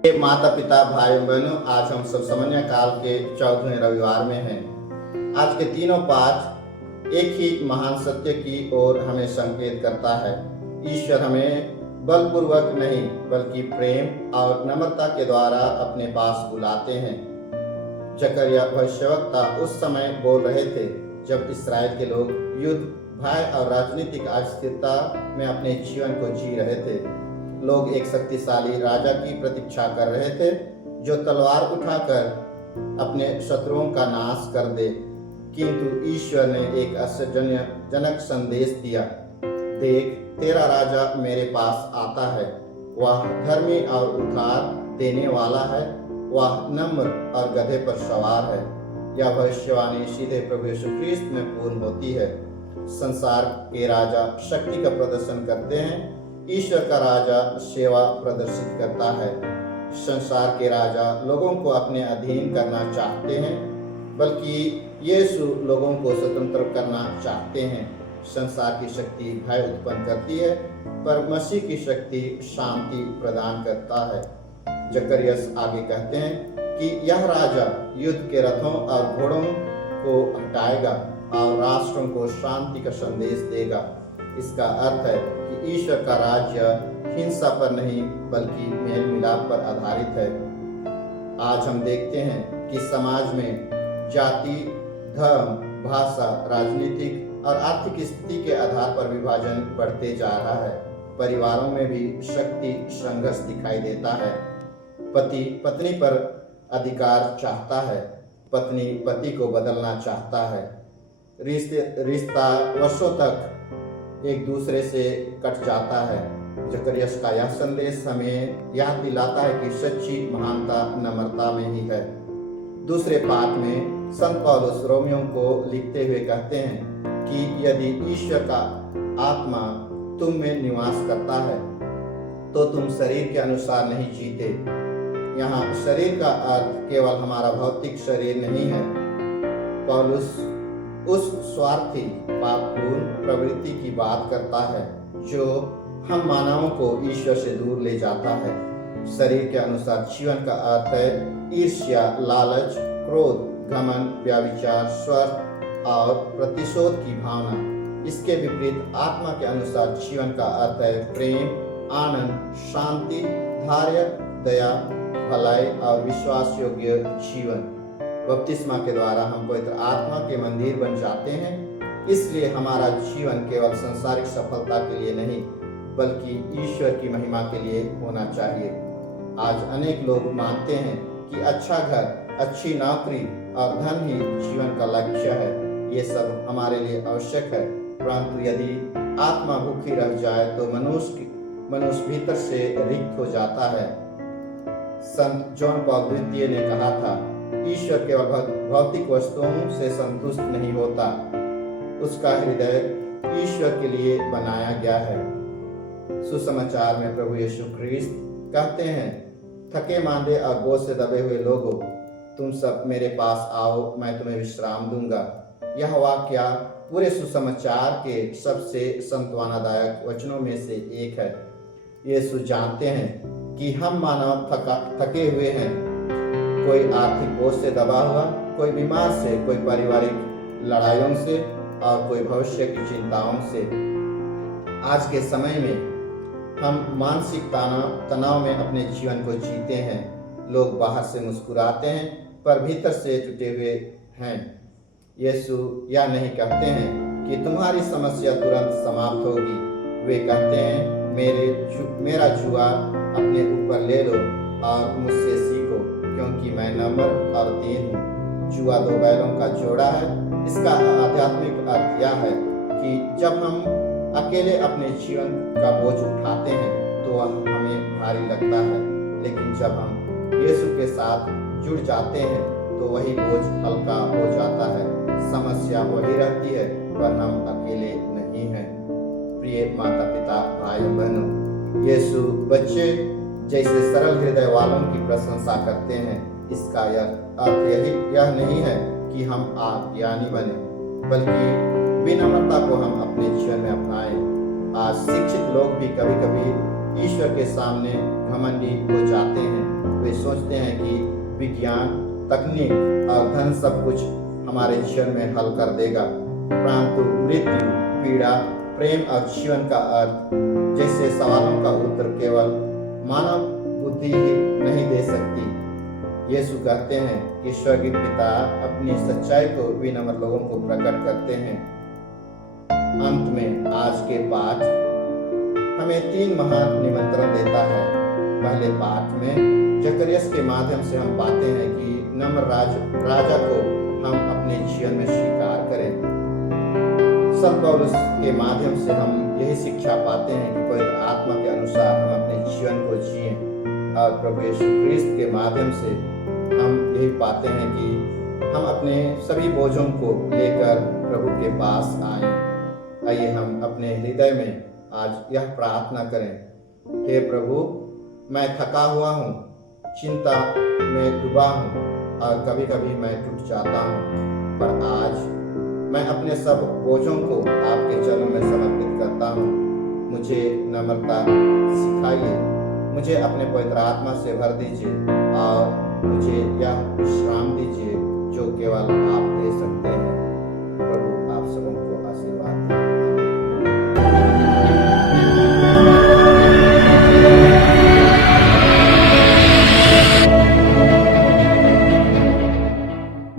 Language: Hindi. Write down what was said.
माता पिता भाई बहनों, आज हम सब समन्वय काल के 14वें रविवार में हैं। आज के तीनों पाठ एक ही महान सत्य की ओर हमें संकेत करता है। ईश्वर हमें बलपूर्वक नहीं बल्कि प्रेम और नम्रता के द्वारा अपने पास बुलाते हैं। जकरिया भविष्यवक्ता उस समय बोल रहे थे जब इस्राएल के लोग युद्ध, भय और राजनीतिक अस्थिरता में अपने जीवन को जी रहे थे। लोग एक शक्तिशाली राजा की प्रतीक्षा कर रहे थे जो तलवार उठाकर अपने शत्रुओं का नाश कर दे, किंतु ईश्वर ने एक आश्चर्यजनक संदेश दिया। देख, तेरा राजा मेरे पास आता है। वह धर्मी और उद्धार देने वाला है। वह नम्र और गधे पर सवार है। यह भविष्यवाणी सीधे प्रभु यीशु ख्रीस्त में पूर्ण होती है। संसार के राजा शक्ति का प्रदर्शन करते हैं, ईश्वर का राजा सेवा प्रदर्शित करता है। संसार के राजा लोगों को अपने अधीन करना चाहते हैं, बल्कि यीशु लोगों को स्वतंत्र करना चाहते हैं। संसार की शक्ति भय उत्पन्न करती है, पर मसीह की शक्ति शांति प्रदान करता है। जकरियस आगे कहते हैं कि यह राजा युद्ध के रथों और घोड़ों को हटाएगा और राष्ट्रों को शांति का संदेश देगा। इसका अर्थ है कि ईश्वर का राज्य हिंसा पर नहीं बल्कि मेल मिलाप पर आधारित है। आज हम देखते हैं कि समाज में जाति, धर्म, भाषा, राजनीतिक और आर्थिक स्थिति के आधार पर विभाजन बढ़ते जा रहा है। परिवारों में भी शक्ति संघर्ष दिखाई देता है। पति पत्नी पर अधिकार चाहता है, पत्नी पति को बदलना चाहता है। रिश्ता वर्षों तक एक दूसरे से कट जाता है। जकरियस का यह संदेश हमें याद दिलाता है कि सच्ची महानता नम्रता में ही है। दूसरे पाठ में संत पौलुस रोमियों को लिखते हुए कहते हैं कि यदि ईश्वर का आत्मा तुम में निवास करता है तो तुम शरीर के अनुसार नहीं जीते। यहाँ शरीर का अर्थ केवल हमारा भौतिक शरीर नहीं है। पौलुस उस स्वार्थी पापपूर्ण प्रवृत्ति की बात करता है जो हम मानवों को ईश्वर से दूर ले जाता है। शरीर के अनुसार जीवन का अर्थ है ईर्ष्या, लालच, क्रोध, घमंड, व्यभिचार, स्वार्थ और प्रतिशोध की भावना। इसके विपरीत आत्मा के अनुसार जीवन का अर्थ है प्रेम, आनंद, शांति, धैर्य, दया, भलाई और विश्वास योग्य जीवन। बपतिस्मा के द्वारा हम पवित्र आत्मा के मंदिर बन जाते हैं, इसलिए हमारा जीवन केवल सांसारिक सफलता के लिए नहीं बल्कि ईश्वर की महिमा के लिए होना चाहिए। आज अनेक लोग मानते हैं कि अच्छा घर, अच्छी नौकरी और धन ही जीवन का लक्ष्य है। ये सब हमारे लिए आवश्यक है, परंतु यदि आत्मा भूखी रह जाए तो मनुष्य भीतर से रिक्त हो जाता है। संत जॉन पॉल द्वितीय ने कहा था, ईश्वर केवल भौतिक वस्तुओं से संतुष्ट नहीं होता, उसका हृदय ईश्वर के लिए बनाया गया है। सुसमाचार में प्रभु यीशु ख्रीस्त कहते हैं, थके मांदे और बोझ से दबे हुए लोगों, तुम सब मेरे पास आओ, मैं तुम्हें विश्राम दूंगा। यह वाक्य पूरे सुसमाचार के सबसे सांत्वनादायक वचनों में से एक है। यीशु जानते हैं कि हम मानव थके हुए हैं, कोई आर्थिक बोझ से दबा हुआ, कोई बीमार से, कोई पारिवारिक लड़ाइयों से और कोई भविष्य की चिंताओं से। आज के समय में हम मानसिक तनाव में अपने जीवन को जीते हैं। लोग बाहर से मुस्कुराते हैं पर भीतर से टूटे हुए हैं। यीशु यह नहीं कहते हैं कि तुम्हारी समस्या तुरंत समाप्त होगी। वे कहते हैं, मेरा जुआ अपने ऊपर ले लो और मुझसे सीखो, क्योंकि मैं नम्र और दीन हूँ। जुआ दो बैलों का जोड़ा है। इसका आध्यात्मिक अर्थ यह है कि जब हम अकेले अपने जीवन का बोझ उठाते हैं तो वह हमें भारी लगता है, लेकिन जब हम यीशु के साथ जुड़ जाते हैं तो वही बोझ हल्का हो जाता है। समस्या वही रहती है पर हम अकेले नहीं हैं। प्रिय माता पिता भाई बहनों, यीशु बच्चे जैसे सरल हृदय वालों की प्रशंसा करते हैं। इसका अर्थ यह नहीं है कि हम ज्ञानी बने, बल्कि विनम्रता को हम अपने जीवन में अपनाएं। आज शिक्षित लोग भी कभी कभी ईश्वर के सामने घमंडी हो जाते हैं। वे सोचते हैं कि विज्ञान, तकनीक और धन सब कुछ हमारे जीवन में हल कर देगा, परंतु मृत्यु, पीड़ा, प्रेम और जीवन का अर्थ जैसे सवालों का उत्तर केवल मानव बुद्धि ही नहीं दे सकती। यीशु कहते हैं कि स्वर्गीय पिता अपनी सच्चाई को विनम्र लोगों को प्रकट करते हैं। अंत में आज के पाठ हमें 3 महान निमंत्रण देता है। पहले पाठ में जकरियस के माध्यम से हम पाते हैं कि नम्र राजा को हम अपने जीवन में स्वीकार करें। संत पौलुस के माध्यम से हम यही शिक्षा पाते हैं कि पवित्र आत्मा के अनुसार हम अपने जीवन को जिएं, और प्रभु यीशु क्रिस्त के माध्यम से हम यही पाते हैं कि हम अपने सभी बोझों को लेकर प्रभु के पास आएं। आइए हम अपने हृदय में आज यह प्रार्थना करें, हे प्रभु, मैं थका हुआ हूँ, चिंता में डूबा हूँ और कभी कभी मैं टूट जाता हूँ, पर आज मैं अपने सब बोझों को आपके चरणों में समर्पित करता हूँ। मुझे नम्रता सिखाइए, मुझे अपने पवित्र आत्मा से भर दीजिए और मुझे यह विश्राम दीजिए जो केवल आप दे सकते हैं। प्रभु आप सबों को आशीर्वाद